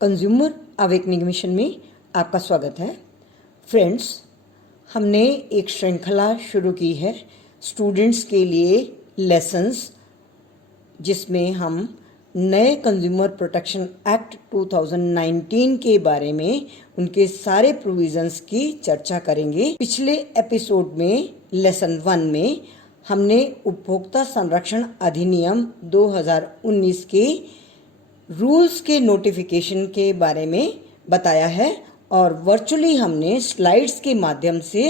Consumer awakening mission में आपका स्वागत है। फ्रेंड्स, हमने एक श्रृंखला शुरू की है स्टूडेंट्स के लिए लेसन्स, जिसमें हम नए कंज्यूमर प्रोटेक्शन एक्ट 2019 के बारे में उनके सारे प्रोविजंस की चर्चा करेंगे। पिछले एपिसोड में लेसन 1 में हमने उपभोक्ता संरक्षण अधिनियम 2019 के रूल्स के नोटिफिकेशन के बारे में बताया है और वर्चुअली हमने स्लाइड्स के माध्यम से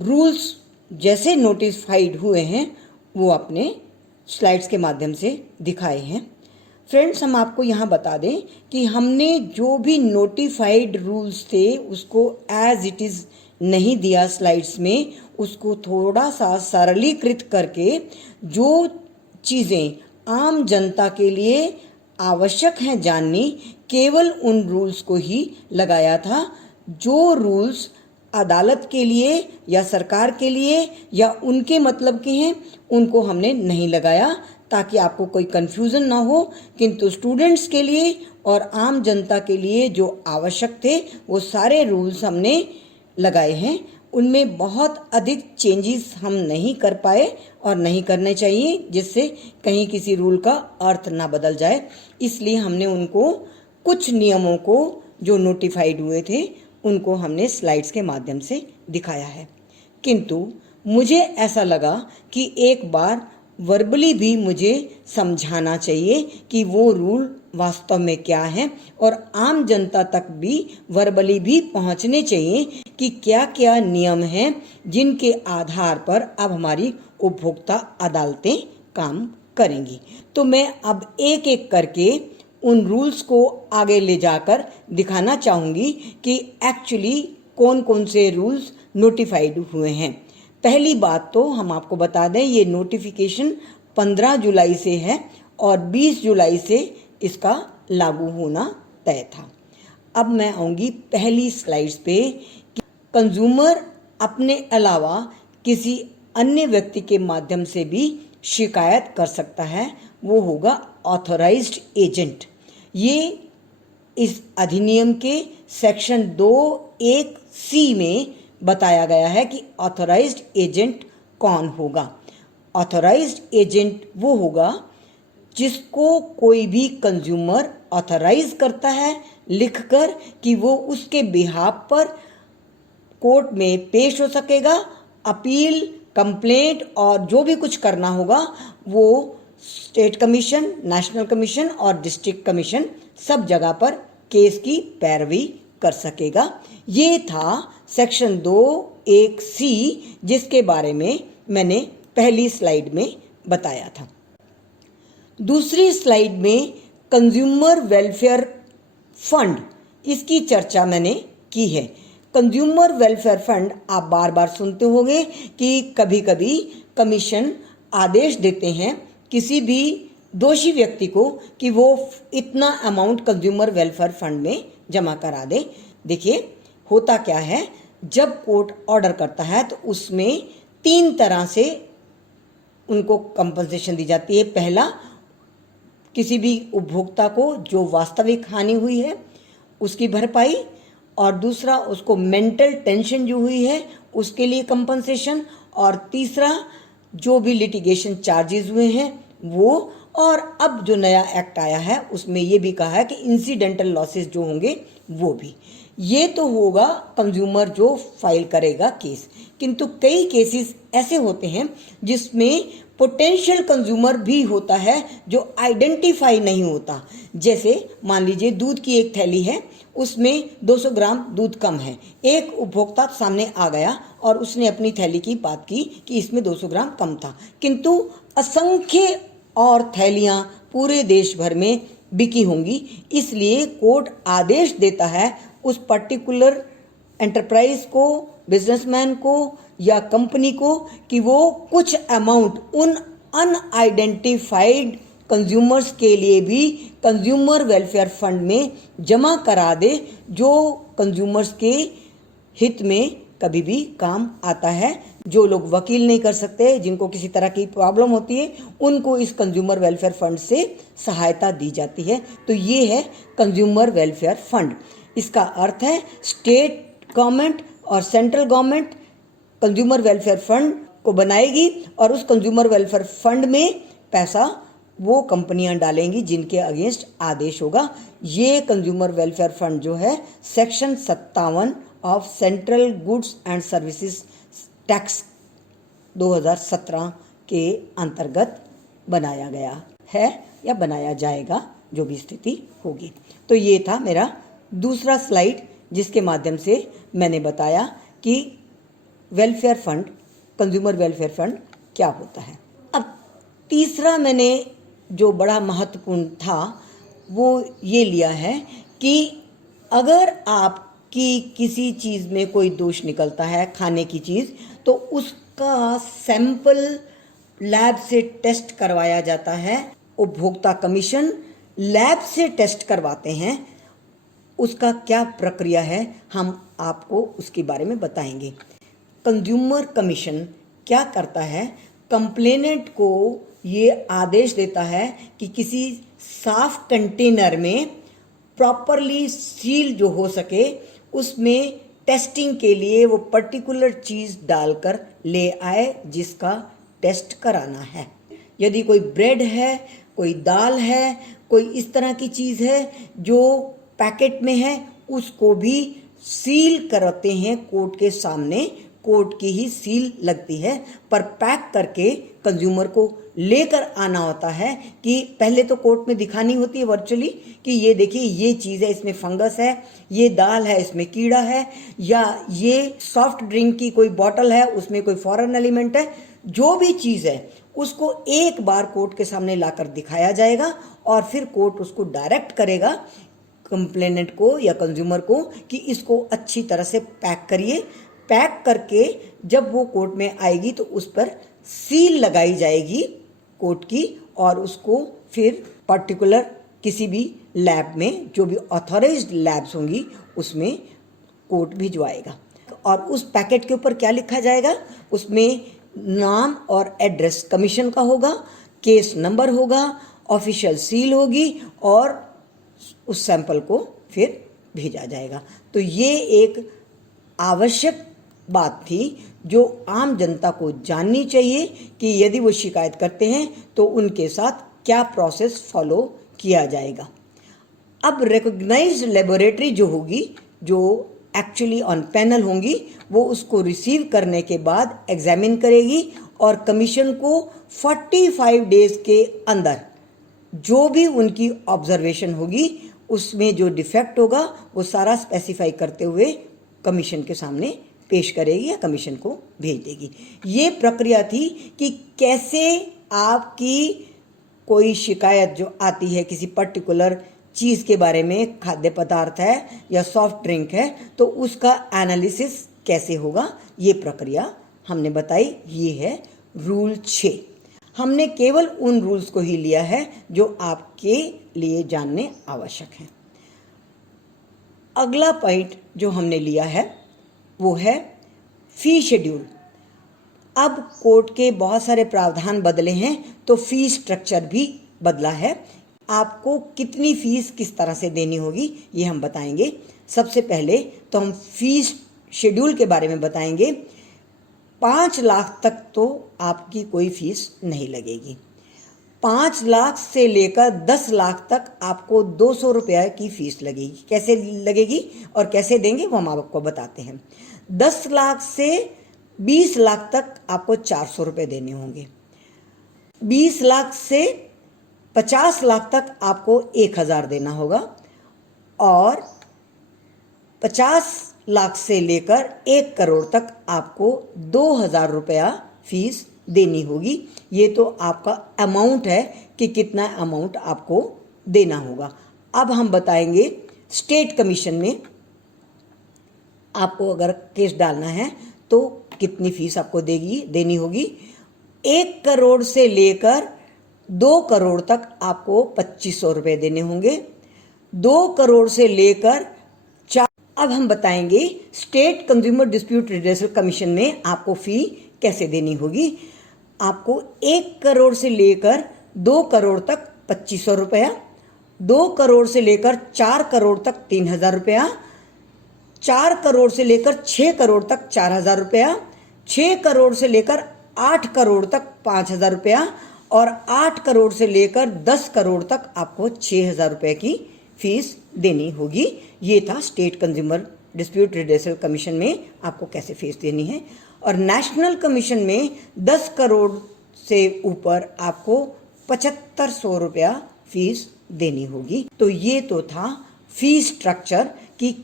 रूल्स जैसे नोटिफाइड हुए हैं वो अपने स्लाइड्स के माध्यम से दिखाए हैं। फ्रेंड्स, हम आपको यहाँ बता दें कि हमने जो भी नोटिफाइड रूल्स थे उसको एज इट इज़ नहीं दिया स्लाइड्स में, उसको थोड़ा सा सरलीकृत करके जो चीज़ें आम जनता के लिए आवश्यक है जाननी, केवल उन रूल्स को ही लगाया था। जो रूल्स अदालत के लिए या सरकार के लिए या उनके मतलब के हैं उनको हमने नहीं लगाया, ताकि आपको कोई कन्फ्यूज़न ना हो। किंतु स्टूडेंट्स के लिए और आम जनता के लिए जो आवश्यक थे वो सारे रूल्स हमने लगाए हैं। उनमें बहुत अधिक चेंजेस हम नहीं कर पाए और नहीं करने चाहिए, जिससे कहीं किसी रूल का अर्थ ना बदल जाए। इसलिए हमने उनको कुछ नियमों को जो नोटिफाइड हुए थे उनको हमने स्लाइड्स के माध्यम से दिखाया है। किंतु मुझे ऐसा लगा कि एक बार वर्बली भी मुझे समझाना चाहिए कि वो रूल वास्तव में क्या है और आम जनता तक भी वर्बली भी पहुंचने चाहिए कि क्या क्या नियम हैं जिनके आधार पर अब हमारी उपभोक्ता अदालतें काम करेंगी। तो मैं अब एक एक करके उन रूल्स को आगे ले जाकर दिखाना चाहूँगी कि एक्चुअली कौन कौन से रूल्स नोटिफाइड हुए हैं। पहली बात तो हम आपको बता दें, ये नोटिफिकेशन 15 जुलाई से है और 20 जुलाई से इसका लागू होना तय था। अब मैं आऊँगी पहली स्लाइड्स पे कि कंज्यूमर अपने अलावा किसी अन्य व्यक्ति के माध्यम से भी शिकायत कर सकता है, वो होगा ऑथराइज्ड एजेंट। ये इस अधिनियम के सेक्शन 2(1)(c) में बताया गया है कि ऑथराइज्ड एजेंट कौन होगा। ऑथराइज्ड एजेंट वो होगा जिसको कोई भी कंज्यूमर ऑथराइज करता है लिखकर कि वो उसके बिहाफ पर कोर्ट में पेश हो सकेगा। अपील, कंप्लेंट और जो भी कुछ करना होगा वो स्टेट कमीशन, नेशनल कमीशन और डिस्ट्रिक्ट कमीशन सब जगह पर केस की पैरवी कर सकेगा। ये था सेक्शन 2(1)(c) जिसके बारे में मैंने पहली स्लाइड में बताया था। दूसरी स्लाइड में कंज्यूमर वेलफेयर फंड, इसकी चर्चा मैंने की है। कंज्यूमर वेलफेयर फंड आप बार बार सुनते होंगे कि कभी कभी कमीशन आदेश देते हैं किसी भी दोषी व्यक्ति को कि वो इतना अमाउंट कंज्यूमर वेलफेयर फंड में जमा करा दे। देखिए, होता क्या है, जब कोर्ट ऑर्डर करता है तो उसमें 3 तरह से उनको कंपनसेशन दी जाती है। पहला, किसी भी उपभोक्ता को जो वास्तविक हानि हुई है उसकी भरपाई, और दूसरा उसको मेंटल टेंशन जो हुई है उसके लिए कंपनसेशन, और तीसरा जो भी लिटिगेशन चार्जेस हुए हैं वो। और अब जो नया एक्ट आया है उसमें ये भी कहा है कि इंसिडेंटल लॉसेस जो होंगे वो भी। ये तो होगा कंज्यूमर जो फाइल करेगा केस। किंतु कई केसेस ऐसे होते हैं जिसमें पोटेंशियल कंज्यूमर भी होता है जो आइडेंटिफाई नहीं होता। जैसे मान लीजिए दूध की एक थैली है, उसमें 200 ग्राम दूध कम है। एक उपभोक्ता सामने आ गया और उसने अपनी थैली की बात की कि इसमें 200 ग्राम कम था, किंतु असंख्य और थैलियां पूरे देश भर में बिकी होंगी। इसलिए कोर्ट आदेश देता है उस पर्टिकुलर एंटरप्राइज को, बिजनेसमैन को या कंपनी को कि वो कुछ अमाउंट उन अनआइडेंटिफाइड कंज्यूमर्स के लिए भी कंज्यूमर वेलफेयर फंड में जमा करा दे, जो कंज्यूमर्स के हित में कभी भी काम आता है। जो लोग वकील नहीं कर सकते, जिनको किसी तरह की प्रॉब्लम होती है, उनको इस कंज्यूमर वेलफेयर फंड से सहायता दी जाती है। तो ये है कंज्यूमर वेलफेयर फंड। इसका अर्थ है स्टेट गवर्नमेंट और central government consumer welfare fund को बनाएगी और उस कंज्यूमर वेलफेयर फंड में पैसा वो कंपनियां डालेंगी जिनके अगेंस्ट आदेश होगा। ये कंज्यूमर वेलफेयर फंड जो है section 57 of central goods and services tax 2017 के अंतर्गत बनाया गया है या बनाया जाएगा, जो भी स्थिति होगी। तो ये था मेरा दूसरा स्लाइड, जिसके माध्यम से मैंने बताया कि welfare fund, consumer welfare fund क्या होता है। अब तीसरा मैंने जो बड़ा महत्वपूर्ण था वो ये लिया है कि अगर आपकी किसी चीज़ में कोई दोष निकलता है, खाने की चीज़, तो उसका सैंपल लैब से टेस्ट करवाया जाता है। उपभोक्ता कमीशन लैब से टेस्ट करवाते हैं। उसका क्या प्रक्रिया है हम आपको उसके बारे में बताएंगे। कंज्यूमर कमीशन क्या करता है, कंप्लेनेंट को ये आदेश देता है कि किसी साफ कंटेनर में प्रॉपरली सील जो हो सके उसमें टेस्टिंग के लिए वो पर्टिकुलर चीज़ डालकर ले आए जिसका टेस्ट कराना है। यदि कोई ब्रेड है, कोई दाल है, कोई इस तरह की चीज़ है जो पैकेट में है, उसको भी सील करते हैं कोर्ट के सामने। कोर्ट की ही सील लगती है, पर पैक करके कंज्यूमर को लेकर आना होता है कि पहले तो कोर्ट में दिखानी होती है वर्चुअली कि ये देखिए ये चीज़ है, इसमें फंगस है, ये दाल है, इसमें कीड़ा है, या ये सॉफ्ट ड्रिंक की कोई बॉटल है, उसमें कोई फॉरेन एलिमेंट है। जो भी चीज़ है उसको एक बार कोर्ट के सामने लाकर दिखाया जाएगा और फिर कोर्ट उसको डायरेक्ट करेगा कंप्लेनेंट को या कंज्यूमर को कि इसको अच्छी तरह से पैक करिए। पैक करके जब वो कोर्ट में आएगी तो उस पर सील लगाई जाएगी कोर्ट की, और उसको फिर पर्टिकुलर किसी भी लैब में, जो भी ऑथराइज्ड लैब्स होंगी, उसमें कोर्ट भिजवाएगा। और उस पैकेट के ऊपर क्या लिखा जाएगा, उसमें नाम और एड्रेस कमीशन का होगा, केस नंबर होगा, ऑफिशियल सील होगी और उस सैंपल को फिर भेजा जाएगा। तो ये एक आवश्यक बात थी जो आम जनता को जाननी चाहिए कि यदि वो शिकायत करते हैं तो उनके साथ क्या प्रोसेस फॉलो किया जाएगा। अब रिकॉग्नाइज्ड लेबोरेटरी जो होगी, जो एक्चुअली ऑन पैनल होंगी, वो उसको रिसीव करने के बाद एग्जामिन करेगी और कमीशन को 45 डेज के अंदर जो भी उनकी ऑब्जर्वेशन होगी, उसमें जो डिफेक्ट होगा वो सारा स्पेसिफाई करते हुए कमीशन के सामने पेश करेगी या कमीशन को भेज देगी। ये प्रक्रिया थी कि कैसे आपकी कोई शिकायत जो आती है किसी पर्टिकुलर चीज़ के बारे में, खाद्य पदार्थ है या सॉफ्ट ड्रिंक है, तो उसका एनालिसिस कैसे होगा, ये प्रक्रिया हमने बताई। ये है रूल 6। हमने केवल उन रूल्स को ही लिया है जो आपके लिए जानने आवश्यक हैं। अगला पॉइंट जो हमने लिया है वो है फी शेड्यूल। अब कोर्ट के बहुत सारे प्रावधान बदले हैं तो फी स्ट्रक्चर भी बदला है। आपको कितनी फीस किस तरह से देनी होगी ये हम बताएंगे। सबसे पहले तो हम फीस शेड्यूल के बारे में बताएंगे। 5 लाख तक तो आपकी कोई फीस नहीं लगेगी। 5 लाख से लेकर 10 लाख तक आपको 200 रुपये की फीस लगेगी। कैसे लगेगी और कैसे देंगे वो हम आपको बताते हैं। 10 लाख से 20 लाख तक आपको 400 रुपये देने होंगे। 20 लाख से 50 लाख तक आपको 1000 देना होगा और 50 लाख से लेकर 1 करोड़ तक आपको 2000 रुपया फीस देनी होगी। ये तो आपका अमाउंट है कि कितना अमाउंट आपको देना होगा। अब हम बताएंगे स्टेट कमीशन में आपको अगर केस डालना है तो कितनी फीस आपको देनी होगी। 1 करोड़ से लेकर 2 करोड़ तक आपको 2500 रुपये देने होंगे। 2 करोड़ से लेकर 4, अब हम बताएंगे state consumer dispute redressal commission में आपको फी कैसे देनी होगी। आपको 1 करोड़ से लेकर 2 करोड़ तक 2500 रुपया, 2 करोड़ से लेकर 4 करोड़ तक 3000 रुपया, 4 करोड़ से लेकर 6 करोड़ तक 4000 रुपया, 6 करोड़ से लेकर 8 करोड़ तक 5000 रुपया और 8 करोड़ से लेकर 10 करोड़ तक आपको 6000 रुपये की फीस देनी होगी। ये था state consumer dispute redressal commission में आपको कैसे फीस देनी है। और नेशनल कमीशन में 10 करोड़ से ऊपर आपको 7500 रुपया फीस देनी होगी। तो ये तो था फीस स्ट्रक्चर कि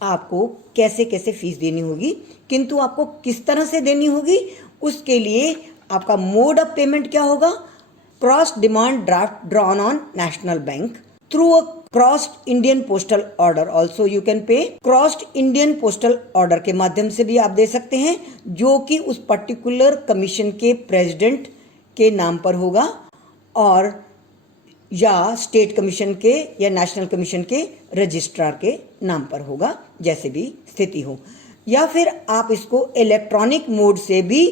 आपको कैसे कैसे फीस देनी होगी, किंतु आपको किस तरह से देनी होगी उसके लिए आपका मोड ऑफ पेमेंट क्या होगा। Cross demand draft drawn on national bank through a crossed Indian postal order also you can pay. Crossed Indian postal order के माध्यम से भी आप दे सकते हैं, जो कि उस पर्टिकुलर कमीशन के प्रेसिडेंट के नाम पर होगा और या स्टेट कमीशन के या नेशनल कमीशन के रजिस्ट्रार के नाम पर होगा, जैसे भी स्थिति हो। या फिर आप इसको इलेक्ट्रॉनिक मोड से भी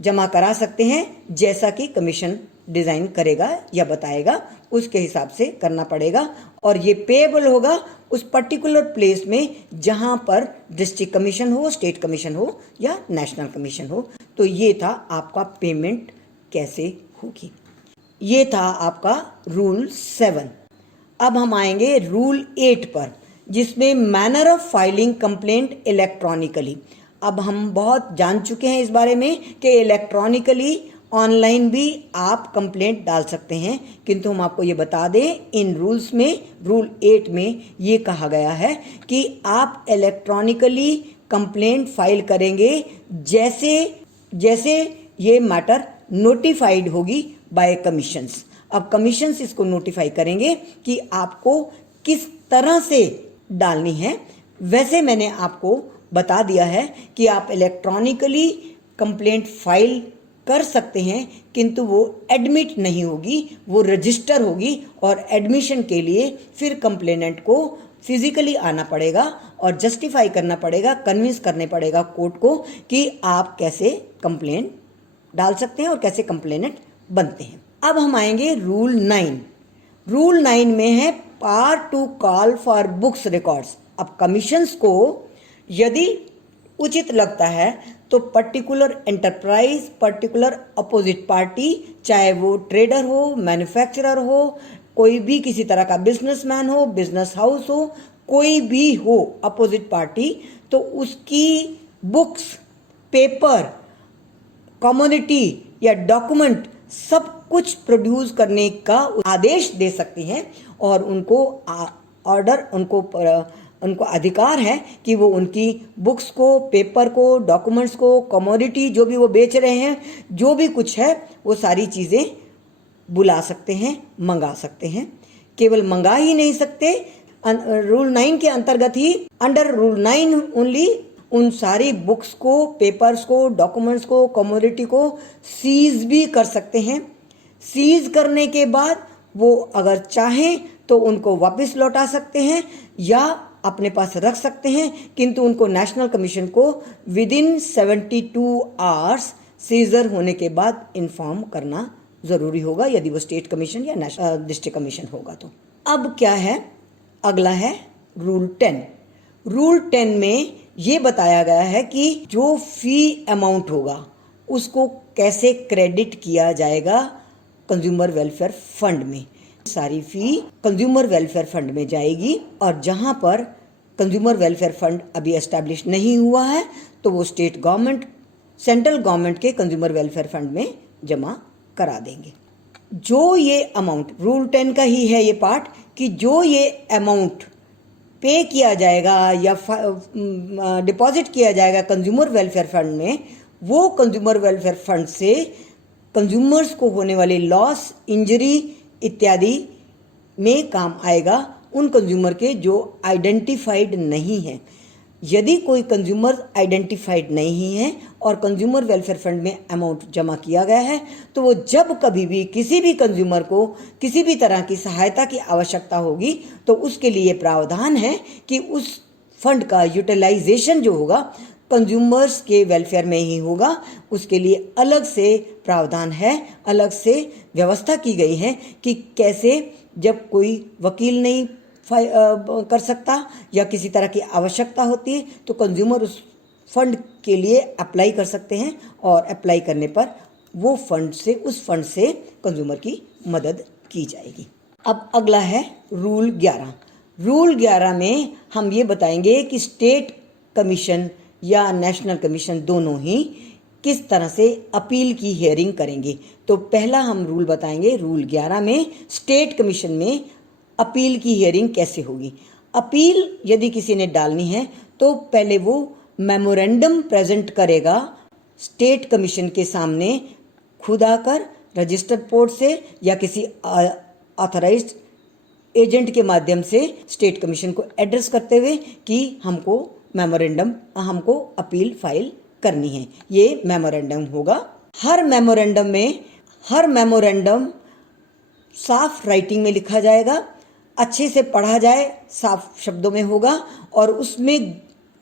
जमा करा सकते हैं, जैसा कि कमीशन डिजाइन करेगा या बताएगा उसके हिसाब से करना पड़ेगा। और ये पेएबल होगा उस पर्टिकुलर प्लेस में जहां पर डिस्ट्रिक्ट कमीशन हो, स्टेट कमीशन हो या नेशनल कमीशन हो। तो ये था आपका पेमेंट कैसे होगी। ये था आपका रूल 7। अब हम आएंगे रूल 8 पर, जिसमें manner of filing complaint electronically. अब हम बहुत जान चुके हैं इस बारे में कि इलेक्ट्रॉनिकली ऑनलाइन भी आप कंप्लेंट डाल सकते हैं, किंतु हम आपको ये बता दें इन रूल्स में रूल 8 में ये कहा गया है कि आप इलेक्ट्रॉनिकली कंप्लेंट फाइल करेंगे जैसे जैसे ये मैटर नोटिफाइड होगी बाय कमीशंस। अब कमीशंस इसको नोटिफाई करेंगे कि आपको किस तरह से डालनी है। वैसे मैंने आपको बता दिया है कि आप इलेक्ट्रॉनिकली कंप्लेंट फाइल कर सकते हैं, किंतु वो एडमिट नहीं होगी, वो रजिस्टर होगी और एडमिशन के लिए फिर कंप्लेनेंट को फिजिकली आना पड़ेगा और जस्टिफाई करना पड़ेगा, कन्विंस करने पड़ेगा कोर्ट को कि आप कैसे कंप्लेंट डाल सकते हैं और कैसे कंप्लेनेंट बनते हैं। अब हम आएंगे रूल 9। रूल 9 में है power to call for books records. अब कमीशंस को यदि उचित लगता है तो particular enterprise, particular opposite party, चाहे वो ट्रेडर हो, मैन्युफैक्चरर हो, कोई भी किसी तरह का बिजनेसमैन हो, बिजनेस हाउस हो, कोई भी हो अपोजिट पार्टी, तो उसकी बुक्स, पेपर, कमोडिटी या डॉक्यूमेंट सब कुछ प्रोड्यूस करने का आदेश दे सकती हैं और उनको ऑर्डर उनको अधिकार है कि वो उनकी बुक्स को, पेपर को, डॉक्यूमेंट्स को, कमोडिटी जो भी वो बेच रहे हैं, जो भी कुछ है वो सारी चीज़ें बुला सकते हैं, मंगा सकते हैं। केवल मंगा ही नहीं सकते, रूल 9 के अंतर्गत ही, अंडर रूल 9 ओनली, उन सारी बुक्स को, पेपर्स को, डॉक्यूमेंट्स को, कमोडिटी को सीज भी कर सकते हैं। सीज करने के बाद वो अगर चाहें तो उनको वापस लौटा सकते हैं या अपने पास रख सकते हैं, किंतु उनको नेशनल कमीशन को विदिन 72 आवर्स सीजर होने के बाद इन्फॉर्म करना जरूरी होगा, यदि वो स्टेट कमीशन या नेशनल डिस्ट्रिक्ट कमीशन होगा तो। अब क्या है, अगला है रूल 10। रूल 10 में ये बताया गया है कि जो फी अमाउंट होगा उसको कैसे क्रेडिट किया जाएगा कंज्यूमर वेलफेयर फंड में। सारी फी कंज्यूमर वेलफेयर फंड में जाएगी और जहां पर कंज्यूमर वेलफेयर फंड अभी एस्टैब्लिश नहीं हुआ है तो वो स्टेट गवर्नमेंट, सेंट्रल गवर्नमेंट के कंज्यूमर वेलफेयर फंड में जमा करा देंगे। जो ये अमाउंट, रूल 10 का ही है ये पार्ट, कि जो ये अमाउंट पे किया जाएगा या डिपॉजिट किया जाएगा कंज्यूमर वेलफेयर फंड में, वो कंज्यूमर वेलफेयर फंड से कंज्यूमर्स को होने वाले लॉस, इंजरी इत्यादि में काम आएगा उन कंज्यूमर के जो आइडेंटिफाइड नहीं है। यदि कोई कंज्यूमर आइडेंटिफाइड नहीं है और कंज्यूमर वेलफेयर फंड में अमाउंट जमा किया गया है, तो वो जब कभी भी किसी भी कंज्यूमर को किसी भी तरह की सहायता की आवश्यकता होगी तो उसके लिए प्रावधान है कि उस फंड का यूटिलाइजेशन जो होगा कंज्यूमर्स के वेलफेयर में ही होगा। उसके लिए अलग से प्रावधान है, अलग से व्यवस्था की गई है कि कैसे जब कोई वकील नहीं कर सकता या किसी तरह की आवश्यकता होती है तो कंज्यूमर उस फंड के लिए अप्लाई कर सकते हैं और अप्लाई करने पर वो उस फंड से कंज्यूमर की मदद की जाएगी। अब अगला है रूल 11। रूल 11 में हम ये बताएंगे कि स्टेट कमीशन या नेशनल कमीशन दोनों ही किस तरह से अपील की हियरिंग करेंगे। तो पहला हम रूल बताएंगे, रूल 11 में स्टेट कमीशन में अपील की हियरिंग कैसे होगी। अपील यदि किसी ने डालनी है तो पहले वो मेमोरेंडम प्रेजेंट करेगा स्टेट कमीशन के सामने, खुद आकर रजिस्टर्ड पोर्ट से या किसी ऑथराइज्ड एजेंट के माध्यम से स्टेट कमीशन को एड्रेस करते हुए कि हमको अपील फाइल करनी है। ये मेमोरेंडम होगा। हर मेमोरेंडम साफ राइटिंग में लिखा जाएगा, अच्छे से पढ़ा जाए, साफ शब्दों में होगा और उसमें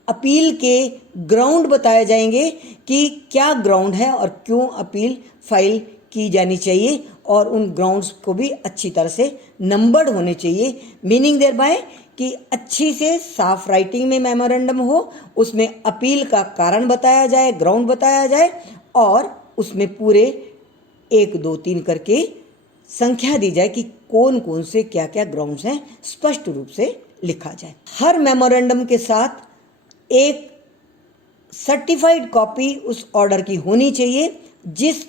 अपील के ग्राउंड बताए जाएंगे कि क्या ग्राउंड है और क्यों अपील फाइल की जानी चाहिए, और उन ग्राउंड्स को भी अच्छी तरह से नंबर्ड होने चाहिए। मीनिंग देयर बाय कि अच्छी से साफ राइटिंग में मेमोरेंडम हो, उसमें अपील का कारण बताया जाए, ग्राउंड बताया जाए और उसमें पूरे 1, 2, 3 करके संख्या दी जाए कि कौन कौन से क्या क्या ग्राउंड्स हैं, स्पष्ट रूप से लिखा जाए। हर मेमोरेंडम के साथ एक सर्टिफाइड कॉपी उस ऑर्डर की होनी चाहिए जिस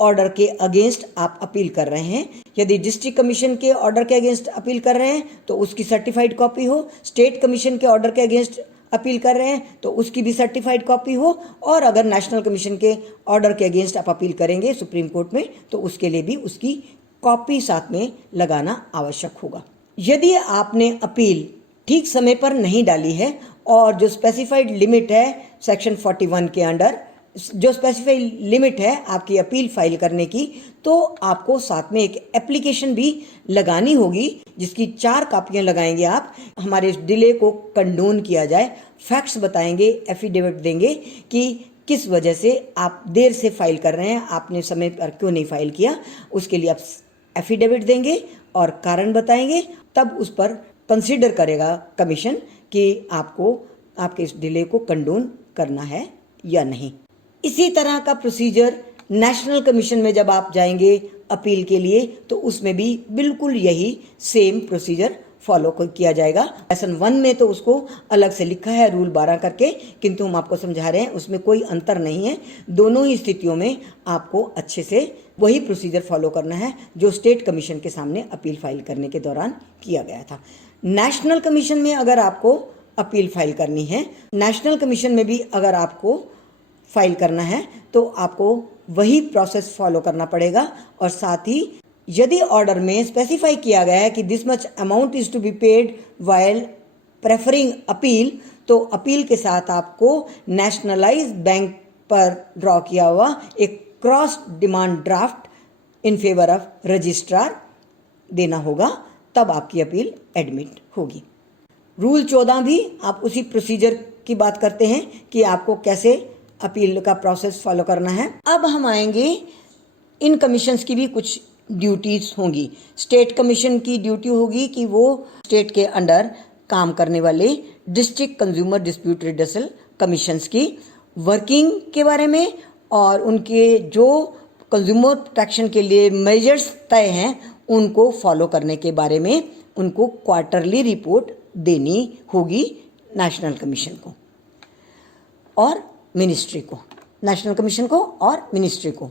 ऑर्डर के अगेंस्ट आप अपील कर रहे हैं। यदि डिस्ट्रिक्ट कमीशन के ऑर्डर के अगेंस्ट अपील कर रहे हैं तो उसकी सर्टिफाइड कॉपी हो, स्टेट कमीशन के ऑर्डर के अगेंस्ट अपील कर रहे हैं तो उसकी भी सर्टिफाइड कॉपी हो, और अगर नेशनल कमीशन के ऑर्डर के अगेंस्ट आप अपील करेंगे सुप्रीम कोर्ट में तो उसके लिए भी उसकी कॉपी साथ में लगाना आवश्यक होगा। यदि आपने अपील ठीक समय पर नहीं डाली है और जो स्पेसिफाइड लिमिट है सेक्शन 41 के अंडर जो स्पेसिफाइड लिमिट है आपकी अपील फाइल करने की, तो आपको साथ में एक एप्लीकेशन भी लगानी होगी जिसकी 4 कापियां लगाएंगे आप। हमारे इस डिले को कंडोन किया जाए, फैक्ट्स बताएंगे, एफिडेविट देंगे कि किस वजह से आप देर से फाइल कर रहे हैं, आपने समय पर क्यों नहीं फाइल किया, उसके लिए आप एफिडेविट देंगे और कारण बताएंगे। तब उस पर कंसिडर करेगा कमीशन कि आपको आपके इस डिले को कंडोन करना है या नहीं। इसी तरह का प्रोसीजर नेशनल कमीशन में जब आप जाएंगे अपील के लिए तो उसमें भी बिल्कुल यही सेम प्रोसीजर फॉलो किया जाएगा। लेसन 1 में तो उसको अलग से लिखा है रूल 12 करके, किंतु हम आपको समझा रहे हैं उसमें कोई अंतर नहीं है। दोनों ही स्थितियों में आपको अच्छे से वही प्रोसीजर फॉलो करना है जो स्टेट कमीशन के सामने अपील फाइल करने के दौरान किया गया था। नेशनल कमीशन में अगर आपको अपील फाइल करनी है, नेशनल कमीशन में भी अगर आपको फाइल करना है तो आपको वही प्रोसेस फॉलो करना पड़ेगा। और साथ ही यदि ऑर्डर में स्पेसिफाई किया गया है कि this much amount is to be paid while preferring appeal, तो अपील के साथ आपको नेशनलाइज्ड बैंक पर ड्रॉ किया हुआ एक cross demand draft in favour of registrar देना होगा, तब आपकी अपील एडमिट होगी। रूल 14 भी आप उसी प्रोसीजर की बात करते हैं कि आपको कैसे अपील का प्रोसेस फॉलो करना है। अब हम आएंगे इन कमीशंस की भी कुछ ड्यूटीज होंगी। स्टेट कमीशन की ड्यूटी होगी कि वो स्टेट के अंडर काम करने वाले district consumer dispute redressal commissions की वर्किंग के बारे में और उनके जो कंज्यूमर प्रोटेक्शन के लिए मेजर्स तय हैं उनको फॉलो करने के बारे में उनको क्वार्टरली रिपोर्ट देनी होगी नेशनल कमीशन को और मिनिस्ट्री को। नेशनल कमीशन को और मिनिस्ट्री को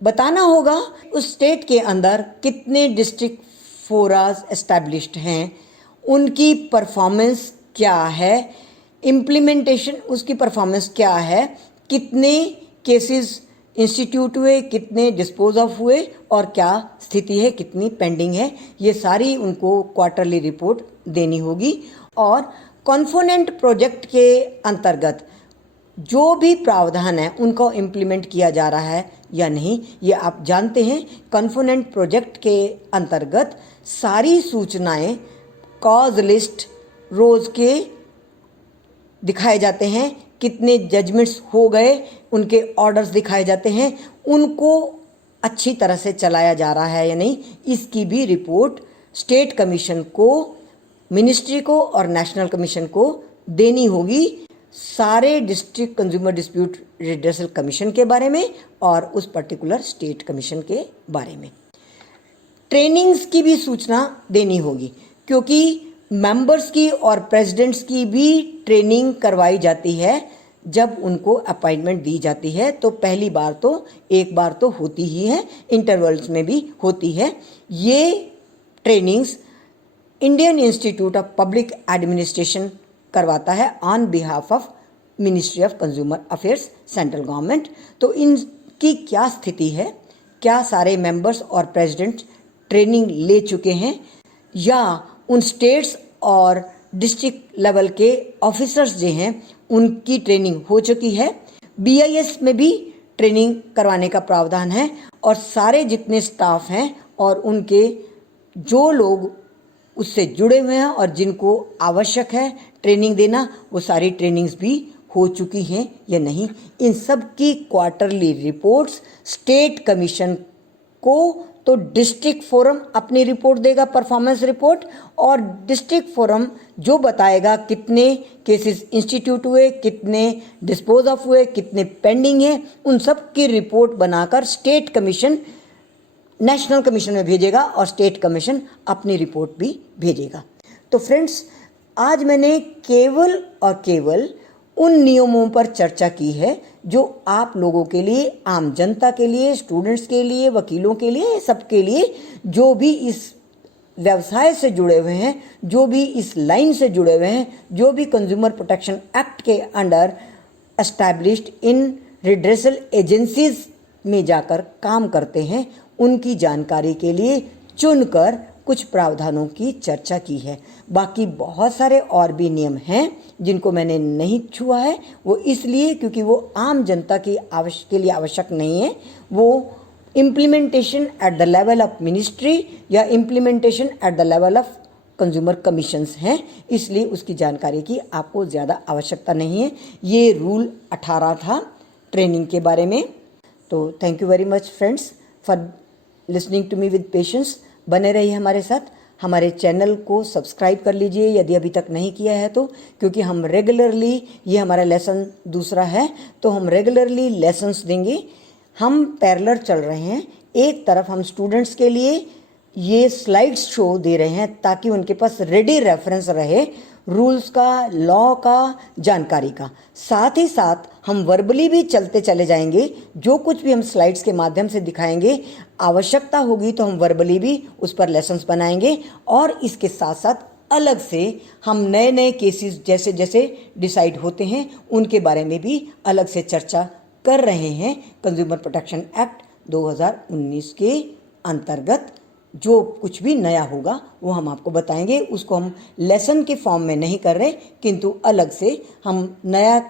बताना होगा उस स्टेट के अंदर कितने डिस्ट्रिक्ट फोरास एस्टैब्लिश्ड हैं, उनकी परफॉर्मेंस क्या है, इम्प्लीमेंटेशन उसकी परफॉर्मेंस क्या है, कितने केसेस इंस्टीट्यूट हुए, कितने डिस्पोज ऑफ हुए और क्या स्थिति है, कितनी पेंडिंग है, ये सारी उनको क्वार्टरली रिपोर्ट देनी होगी। और कॉन्फोनेंट प्रोजेक्ट के अंतर्गत जो भी प्रावधान है उनको इम्प्लीमेंट किया जा रहा है या नहीं, ये आप जानते हैं। कॉन्फोनेंट प्रोजेक्ट के अंतर्गत सारी सूचनाएं कॉज लिस्ट, रोज के दिखाए जाते हैं, कितने जजमेंट्स हो गए, उनके ऑर्डर्स दिखाए जाते हैं, उनको अच्छी तरह से चलाया जा रहा है या नहीं, इसकी भी रिपोर्ट स्टेट कमीशन को, मिनिस्ट्री को और नेशनल कमीशन को देनी होगी, सारे district consumer dispute redressal commission के बारे में और उस पर्टिकुलर स्टेट कमीशन के बारे में। ट्रेनिंग्स की भी सूचना देनी होगी, क्योंकि मेंबर्स की और प्रेसिडेंट्स की भी ट्रेनिंग करवाई जाती है जब उनको अपॉइंटमेंट दी जाती है। तो पहली बार तो एक बार तो होती ही है, इंटरवल्स में भी होती है। ये trainings Indian institute of public administration करवाता है on behalf of ministry of consumer affairs, central government. तो इनकी क्या स्थिति है, क्या सारे मेंबर्स और प्रेसिडेंट ट्रेनिंग ले चुके हैं या उन स्टेट्स और डिस्ट्रिक्ट लेवल के ऑफिसर्स जो हैं उनकी ट्रेनिंग हो चुकी है। BIS में भी ट्रेनिंग करवाने का प्रावधान है और सारे जितने स्टाफ हैं और उनके जो लोग उससे जुड़े हुए हैं और जिनको आवश्यक है ट्रेनिंग देना, वो सारी ट्रेनिंग्स भी हो चुकी हैं या नहीं, इन सब की क्वार्टरली रिपोर्ट्स स्टेट कमीशन को तो डिस्ट्रिक्ट फोरम अपनी रिपोर्ट देगा, परफॉर्मेंस रिपोर्ट, और डिस्ट्रिक्ट फोरम जो बताएगा कितने केसेस इंस्टीट्यूट हुए, कितने डिस्पोज ऑफ हुए, कितने पेंडिंग है, उन सब की रिपोर्ट बनाकर स्टेट कमीशन नेशनल कमीशन में भेजेगा और स्टेट कमीशन अपनी रिपोर्ट भी भेजेगा। तो फ्रेंड्स, आज मैंने केवल और केवल उन नियमों पर चर्चा की है जो आप लोगों के लिए, आम जनता के लिए, स्टूडेंट्स के लिए, वकीलों के लिए, सबके लिए, जो भी इस व्यवसाय से जुड़े हुए हैं, जो भी इस लाइन से जुड़े हुए हैं, जो भी कंज्यूमर प्रोटेक्शन एक्ट के under established in redressal agencies में जाकर काम करते हैं, उनकी जानकारी के लिए चुनकर कुछ प्रावधानों की चर्चा की है। बाकी बहुत सारे और भी नियम हैं जिनको मैंने नहीं छुआ है, वो इसलिए क्योंकि वो आम जनता की के लिए आवश्यक नहीं है, वो implementation at the level of ministry या implementation at the level of consumer commissions हैं, इसलिए उसकी जानकारी की आपको ज़्यादा आवश्यकता नहीं है। ये रूल 18 था ट्रेनिंग के बारे में। तो thank you very much friends for listening to me with patience. बने रहिए हमारे साथ, हमारे चैनल को सब्सक्राइब कर लीजिए यदि अभी तक नहीं किया है तो, क्योंकि हम रेगुलरली, ये हमारा लेसन दूसरा है, तो हम रेगुलरली लेसन्स देंगे। हम पैरेलल चल रहे हैं, एक तरफ हम स्टूडेंट्स के लिए ये स्लाइड्स शो दे रहे हैं ताकि उनके पास रेडी रेफरेंस रहे रूल्स का, लॉ का, जानकारी का। साथ ही साथ हम वर्बली भी चलते चले जाएंगे, जो कुछ भी हम स्लाइड्स के माध्यम से दिखाएंगे, आवश्यकता होगी तो हम वर्बली भी उस पर लेसन्स बनाएंगे। और इसके साथ साथ अलग से हम नए नए केसेस जैसे जैसे डिसाइड होते हैं उनके बारे में भी अलग से चर्चा कर रहे हैं। कंज्यूमर प्रोटेक्शन एक्ट 2019 के अंतर्गत जो कुछ भी नया होगा वो हम आपको बताएंगे। उसको हम लेसन के फॉर्म में नहीं कर रहे, किंतु अलग से हम नया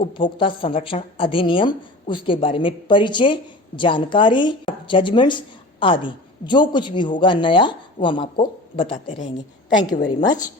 उपभोक्ता संरक्षण अधिनियम, उसके बारे में परिचय, जानकारी, जजमेंट्स आदि जो कुछ भी होगा नया वो हम आपको बताते रहेंगे। Thank you very much.